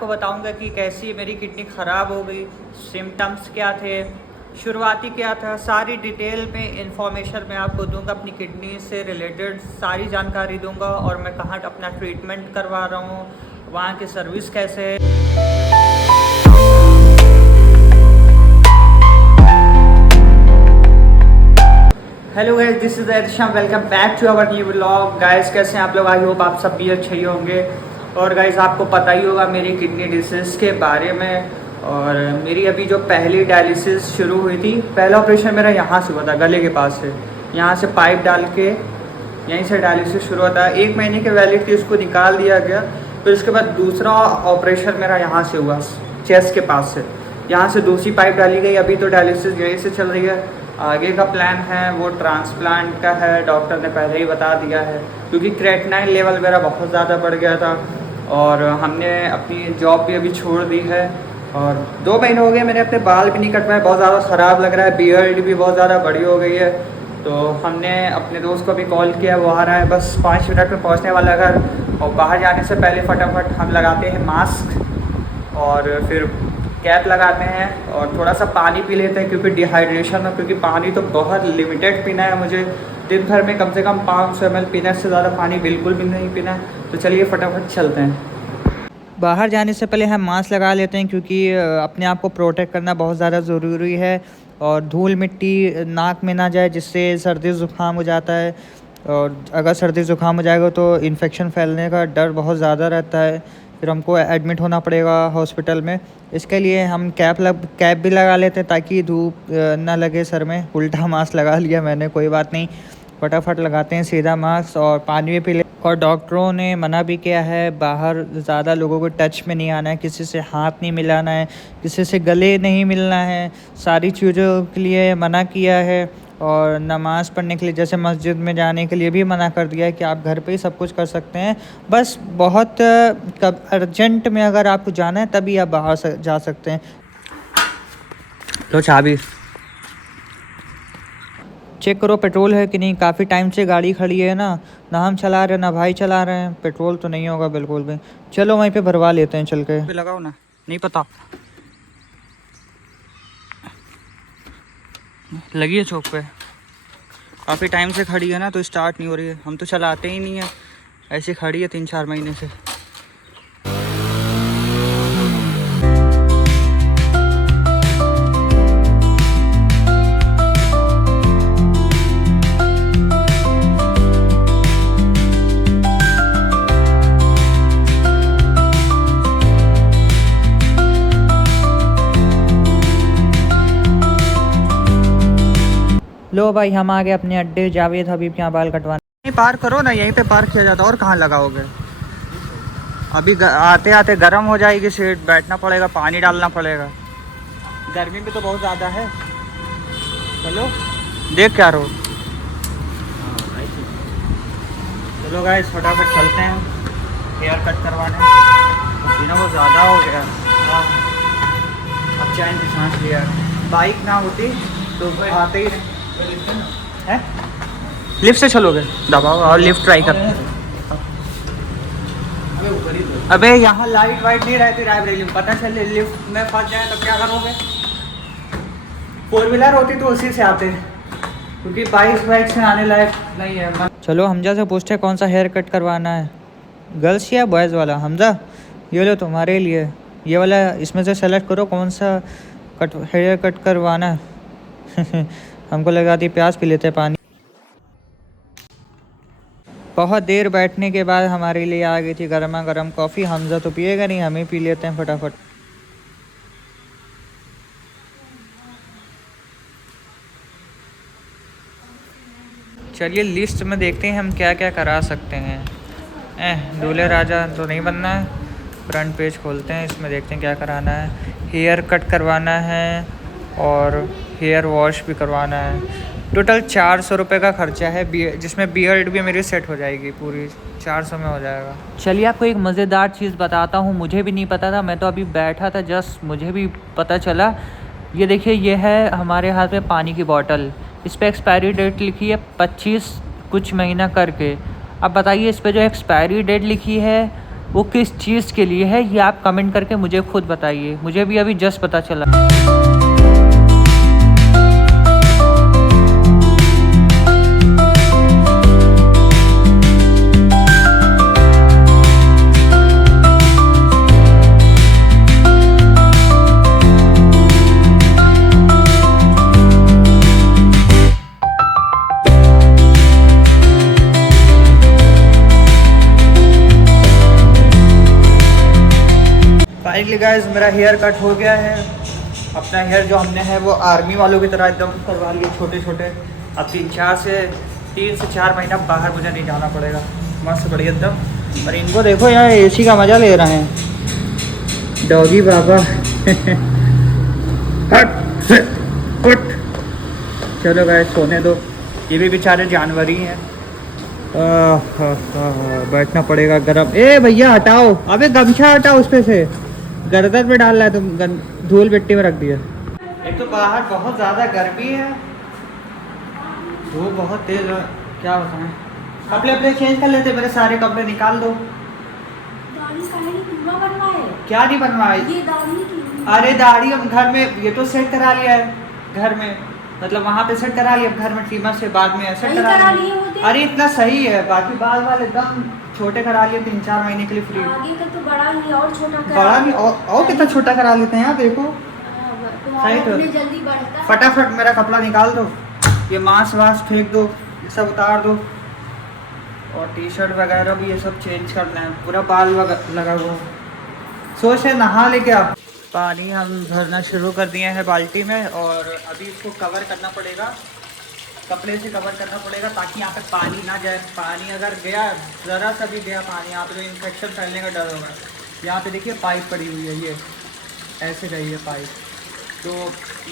आपको बताऊंगा कि कैसी मेरी किडनी ख़राब हो गई, सिम्टम्स क्या थे, शुरुआती क्या था, सारी डिटेल में इंफॉर्मेशन मैं आपको दूंगा। अपनी किडनी से रिलेटेड सारी जानकारी दूंगा और मैं कहाँ अपना ट्रीटमेंट करवा रहा हूँ, वहाँ की सर्विस कैसे है। Hello guys, this is Ehtisham, welcome back to our new vlog. Guys कैसे हैं आप लोग? आई होप आप सब भी अच्छे ही होंगे। और गाइस आपको पता ही होगा मेरी किडनी डिसीज़ के बारे में। और मेरी अभी जो पहली डायलिसिस शुरू हुई थी, पहला ऑपरेशन मेरा यहाँ से हुआ था, गले के पास से। यहाँ से पाइप डाल के यहीं से डायलिसिस शुरू होता है। 1 महीने की वैलिड थी, उसको निकाल दिया गया। फिर उसके बाद दूसरा ऑपरेशन मेरा यहाँ से हुआ, चेस्ट के पास से। यहाँ से दूसरी पाइप डाली गई। अभी तो डायलिसिस यहीं से चल रही है। आगे का प्लान है वो ट्रांसप्लांट का है, डॉक्टर ने पहले ही बता दिया है, क्योंकि क्रेटिनाइन लेवल मेरा बहुत ज़्यादा बढ़ गया था। और हमने अपनी जॉब भी अभी छोड़ दी है। और 2 महीने हो गए मैंने अपने बाल भी नहीं कटवाए, बहुत ज़्यादा ख़राब लग रहा है। बियर्ड भी बहुत ज़्यादा बड़ी हो गई है। तो हमने अपने दोस्त को भी कॉल किया, वो आ रहा है बस 5 मिनट में पहुंचने वाला घर। और बाहर जाने से पहले फटाफट हम लगाते हैं मास्क और फिर कैप लगाते हैं और थोड़ा सा पानी पी लेते हैं, क्योंकि डिहाइड्रेशन है। क्योंकि पानी तो बहुत लिमिटेड पीना है मुझे, दिन भर में कम से कम 500 ml पीना, इससे ज़्यादा पानी बिल्कुल भी नहीं पीना है। तो चलिए फटाफट चलते हैं। बाहर जाने से पहले हम मास्क लगा लेते हैं, क्योंकि अपने आप को प्रोटेक्ट करना बहुत ज़्यादा ज़रूरी है। और धूल मिट्टी नाक में ना जाए, जिससे सर्दी ज़ुकाम हो जाता है। और अगर सर्दी ज़ुकाम हो जाएगा तो इन्फेक्शन फैलने का डर बहुत ज़्यादा रहता है, फिर हमको एडमिट होना पड़ेगा हॉस्पिटल में। इसके लिए हम कैप भी लगा लेते हैं, ताकि धूप ना लगे सर में। उल्टा मास्क लगा लिया मैंने, कोई बात नहीं, फटाफट लगाते हैं सीधा मास्क। और पानी भी पी ले। और डॉक्टरों ने मना भी किया है, बाहर ज़्यादा लोगों को टच में नहीं आना है, किसी से हाथ नहीं मिलाना है, किसी से गले नहीं मिलना है, सारी चीज़ों के लिए मना किया है। और नमाज़ पढ़ने के लिए, जैसे मस्जिद में जाने के लिए भी मना कर दिया है कि आप घर पे ही सब कुछ कर सकते हैं। बस बहुत कब अर्जेंट में अगर आपको जाना है तभी आप बाहर जा सकते हैं। लो चाबी, चेक करो पेट्रोल है कि नहीं। काफ़ी टाइम से गाड़ी खड़ी है ना हम चला रहे हैं ना भाई चला रहे हैं, पेट्रोल तो नहीं होगा बिल्कुल भी। चलो वहीं पे भरवा लेते हैं चल के। लगाओ ना, नहीं पता लगी है चौक पे, काफ़ी टाइम से खड़ी है ना, तो स्टार्ट नहीं हो रही है। हम तो चलाते ही नहीं है, ऐसे खड़ी है 3-4 महीने से। लो भाई हम आ गए अपने अड्डे, जावेद हबीब के यहाँ बाल कटवाने। नहीं पार्क करो ना, यहीं पे पार्क किया जाता, और कहाँ लगाओगे? अभी आते आते गर्म हो जाएगी सीट, बैठना पड़ेगा, पानी डालना पड़ेगा। गर्मी भी तो बहुत ज़्यादा है। चलो देख क्या रहो। चलो गाइस फटाफट चलते हैं हेयर कट करवाने, पसीना बहुत ज़्यादा हो गया। हाँ अब चैन की सांस लिया। बाइक ना होती तो आते ही है। लिफ्ट से चलोगे? दबाओ और लिफ्ट ट्राई कर। अबे यहाँ लाइट वाइट नहीं रहती रायबरेली में, पता चले लिफ्ट में फंस जाए तो क्या करोगे? 4 व्हीलर होती तो उसी से आते, क्योंकि बाइक से आने लायक नहीं है। चलो हमजा से पूछते हैं कौन सा हेयर कट करवाना है, गर्ल्स या बॉयज़ वाला। हमजा ये लो तुम्हारे लिए, ये वाला इसमें से सेलेक्ट करो कौन सा हेयर कट करवाना है। हमको लगा दी प्यास पी लेते पानी। बहुत देर बैठने के बाद हमारे लिए आ गई थी गर्मा गर्म कॉफ़ी। हमजा तो पिएगा नहीं, हम ही पी लेते हैं फटाफट। चलिए लिस्ट में देखते हैं हम क्या क्या करा सकते हैं। दूल्हे राजा तो नहीं बनना है। फ्रंट पेज खोलते हैं, इसमें देखते हैं क्या कराना है। हेयर कट करवाना है और हेयर वॉश भी करवाना है। टोटल 400 रुपये का खर्चा है, जिसमें बियर्ड भी मेरी सेट हो जाएगी, पूरी 400 में हो जाएगा। चलिए आपको एक मज़ेदार चीज़ बताता हूँ, मुझे भी नहीं पता था, मैं तो अभी बैठा था जस्ट मुझे भी पता चला। ये देखिए, ये है हमारे हाथ में पानी की बॉटल, इस पर एक्सपायरी डेट लिखी है 25 कुछ महीना करके। अब बताइए इस पर जो एक्सपायरी डेट लिखी है वो किस चीज़ के लिए है, ये आप कमेंट करके मुझे खुद बताइए। मुझे भी अभी जस्ट पता चला। फाइनली गाइस मेरा हेयर कट हो गया है। अपना हेयर जो हमने है वो आर्मी वालों की तरह एकदम करवा लिए, छोटे छोटे। अब 3 से 4 महीना बाहर मुझे नहीं जाना पड़ेगा, मस्त बढ़िया एकदम। और इनको देखो यार, एसी का मज़ा ले रहे हैं डॉगी बाबा। हट उठ, चलो गाइस सोने दो, ये भी बेचारे जानवर ही हैं। बैठना पड़ेगा गरम। ए भैया हटाओ, अबे गमछा हटाओ उस पे से, गर्दन में डाल रहा है तुम, धूल मिट्टी में रख दिया। एक तो बाहर बहुत ज़्यादा गर्मी है, धूप बहुत तेज है, क्या बताएं। कपड़े अपने चेंज कर लेते, मेरे सारे कपड़े निकाल दो। क्या नहीं बनवाए? अरे दाढ़ी हम घर में, ये तो सेट करा लिया है घर में, मतलब वहाँ पे सेट करा लिया, घर में ट्रिमर से बाद में सेट करा लिया। अरे इतना सही है, बाकी बाल वाल एकदम छोटे करा लिए 3-4 महीने के लिए फ्री। आगे का तो बड़ा ही और छोटा बड़ा नहीं, और कितना छोटा करा लेते हैं आप, देखो सही तो। जल्दी बढ़ता। फटाफट मेरा कपड़ा निकाल दो, ये मांस वास फेंक दो, ये सब उतार दो, और टी शर्ट वगैरह भी ये सब चेंज करना है। पूरा बाल लगा हुआ, सोच है नहा ले क्या। पानी हम भरना शुरू कर दिए हैं बाल्टी में, और अभी इसको कवर करना पड़ेगा, कपड़े से कवर करना पड़ेगा ताकि यहाँ पे पानी ना जाए। पानी अगर गया, ज़रा सा भी गया पानी, यहाँ पे तो इन्फेक्शन फैलने का डर होगा। यहाँ पे देखिए पाइप पड़ी हुई है, ये ऐसे गई है पाइप, तो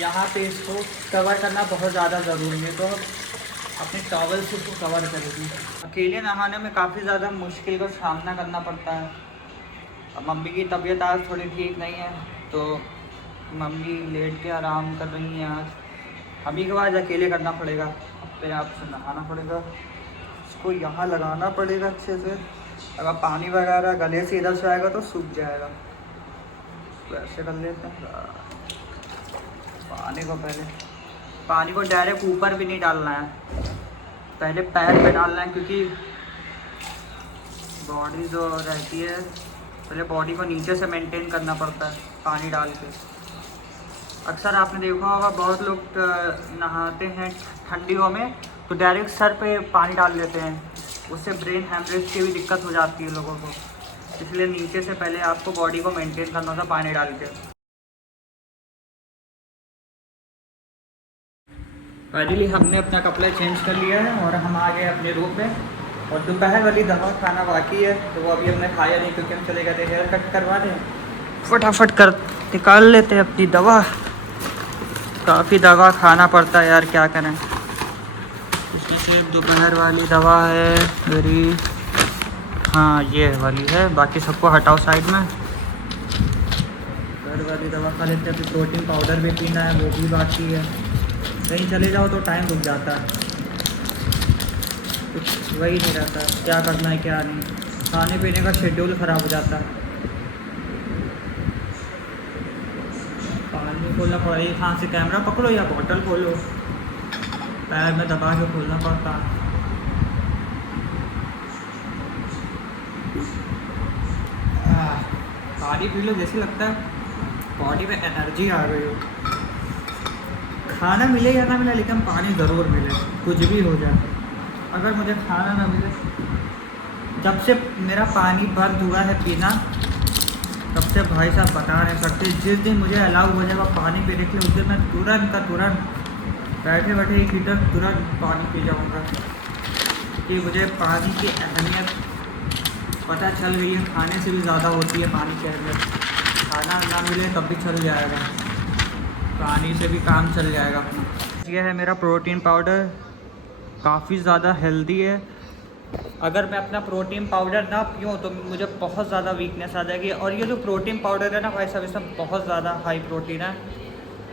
यहाँ पे इसको कवर करना बहुत ज़्यादा ज़रूरी है। तो अपने टॉवल से इसको कवर करेगी। अकेले नहाने में काफ़ी ज़्यादा मुश्किल का सामना करना पड़ता है। अब मम्मी की तबीयत आज थोड़ी ठीक नहीं है, तो मम्मी लेट के आराम कर रही हैं आज। अभी के बाद अकेले करना पड़ेगा, अपने आप से नहाना पड़ेगा, इसको यहाँ लगाना पड़ेगा अच्छे से। अगर पानी वगैरह गले से इधर से आएगा तो सूख जाएगा, तो ऐसे कर लेते हैं। पानी को डायरेक्ट ऊपर भी नहीं डालना है, पहले पैर पे डालना है, क्योंकि बॉडी जो रहती है, पहले बॉडी को नीचे से मेंटेन करना पड़ता है पानी डाल के। अक्सर आपने देखा होगा बहुत लोग नहाते हैं ठंडियों में तो डायरेक्ट सर पे पानी डाल देते हैं, उससे ब्रेन हेमरेज की भी दिक्कत हो जाती है लोगों को। इसलिए नीचे से पहले आपको बॉडी को मेंटेन करना होता पानी डाल के। फाइनली हमने अपना कपड़ा चेंज कर लिया है और हम आ गए अपने रूम में। और दोपहर वाली दवा खाना बाकी है, तो वो अभी हमने खाया नहीं क्योंकि हम चले गए थे हेयर कट करवा दें। फटाफट कर निकाल लेते हैं अपनी दवा। काफ़ी दवा खाना पड़ता है यार, क्या करें। इसमें से दोपहर वाली दवा है मेरी, हाँ ये वाली है, बाकी सबको हटाओ साइड में। घर वाली दवा खा लेते हैं। अभी प्रोटीन पाउडर भी पीना है, वो भी बाकी है। कहीं चले जाओ तो टाइम रुक जाता है, कुछ वही नहीं रहता क्या करना है क्या नहीं, खाने पीने का शेड्यूल ख़राब हो जाता है। पानी खोलना पड़ेगा, कहाँ से कैमरा पकड़ो या बोतल खोलो, पैर में दबा के खोलना पड़ता है। पानी पी लो, जैसे लगता है बॉडी में एनर्जी आ गई हो। खाना मिले या ना मिले लेकिन पानी ज़रूर मिले, कुछ भी हो जाए। अगर मुझे खाना ना मिले, जब से मेरा पानी बंद हुआ है पीना, तब से भाई साहब बता नहीं सकते। जिस दिन मुझे अलाउ हो जाएगा पानी पीने के लिए, उस दिन मैं तुरंत बैठे बैठे 1 लीटर तुरंत पानी पी जाऊँगा, कि मुझे पानी की अहमियत पता चल गई है। खाने से भी ज़्यादा होती है पानी की अहमियत। खाना ना मिले तब भी चल जाएगा, पानी से भी काम चल जाएगा अपना। यह है मेरा प्रोटीन पाउडर, काफ़ी ज़्यादा हेल्दी है। अगर मैं अपना प्रोटीन पाउडर ना पीऊँ तो मुझे बहुत ज़्यादा वीकनेस आ जाएगी। और ये जो प्रोटीन पाउडर है ना भाई साहब, इसमें बहुत ज़्यादा हाई प्रोटीन है।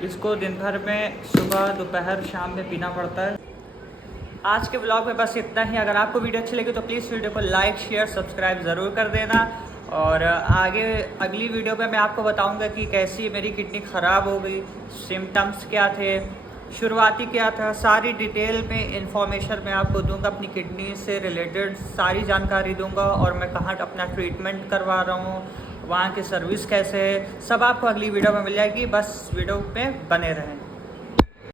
इसको दिन भर में सुबह दोपहर शाम में पीना पड़ता है। आज के ब्लॉग में बस इतना ही। अगर आपको वीडियो अच्छी लगी तो प्लीज़ वीडियो को लाइक शेयर सब्सक्राइब ज़रूर कर देना। और आगे अगली वीडियो में मैं आपको बताऊंगा कि कैसी मेरी किडनी ख़राब हो गई, सिम्टम्स क्या थे, शुरुआती क्या था, सारी डिटेल में इंफॉर्मेशन मैं आपको दूंगा, अपनी किडनी से रिलेटेड सारी जानकारी दूंगा और मैं कहाँ अपना ट्रीटमेंट करवा रहा हूँ, वहाँ की सर्विस कैसे है, सब आपको अगली वीडियो में मिल जाएगी। बस वीडियो में बने रहें।